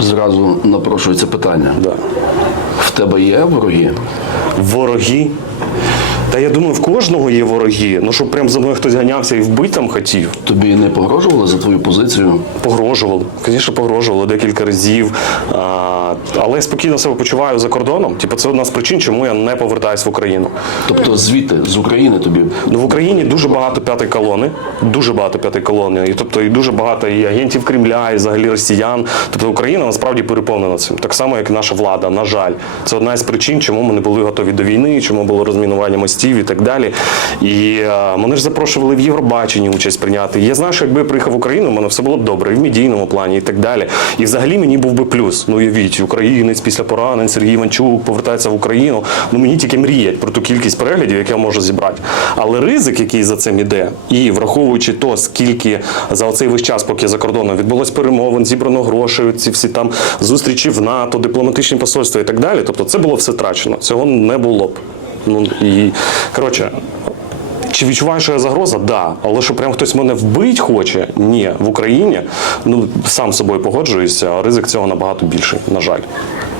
Зразу напрошується питання. Да. В тебе є вороги? Вороги. Та я думаю, в кожного є вороги. Ну, щоб прям за мною хтось ганявся і вбити там хотів. Тобі не погрожували за твою позицію? Погрожували. Звісно, погрожували декілька разів. А, але я спокійно себе почуваю за кордоном. Типу, це одна з причин, чому я не повертаюсь в Україну. Тобто звідти, з України тобі Ну, в Україні дуже багато п'ятої колони, дуже багато п'ятої колони, і тобто і дуже багато і агентів Кремля, і взагалі росіян. Тобто Україна насправді переповнена цим, так само як і наша влада. На жаль, це одна із причин, чому ми не були готові до війни, чому було розмінування мостів і так далі. І е, мене ж запрошували в Євробаченні участь прийняти. Я знаю, що якби я приїхав в Україну, в мене все було б добре, і в медійному плані, і так далі. І взагалі мені був би плюс. Ну уявіть, українець після поранень Сергій Іванчук повертається в Україну. Ну мені тільки мріять про ту кількість переглядів, яку я можу зібрати. Але ризик, який за цим іде, і враховуючи то, скільки за оцей весь час, поки за кордоном відбулось перемовин, зібрано грошей, ці всі там зустрічі в НАТО, дипломатичні посольства і так далі. Тобто, це було все трачено. Цього не було б. Ну і коротше. Чи відчуваю, що я загроза? Да. Але що прям хтось мене вбить хоче? Ні. В Україні ну сам з собою погоджуюся, а ризик цього набагато більший, на жаль.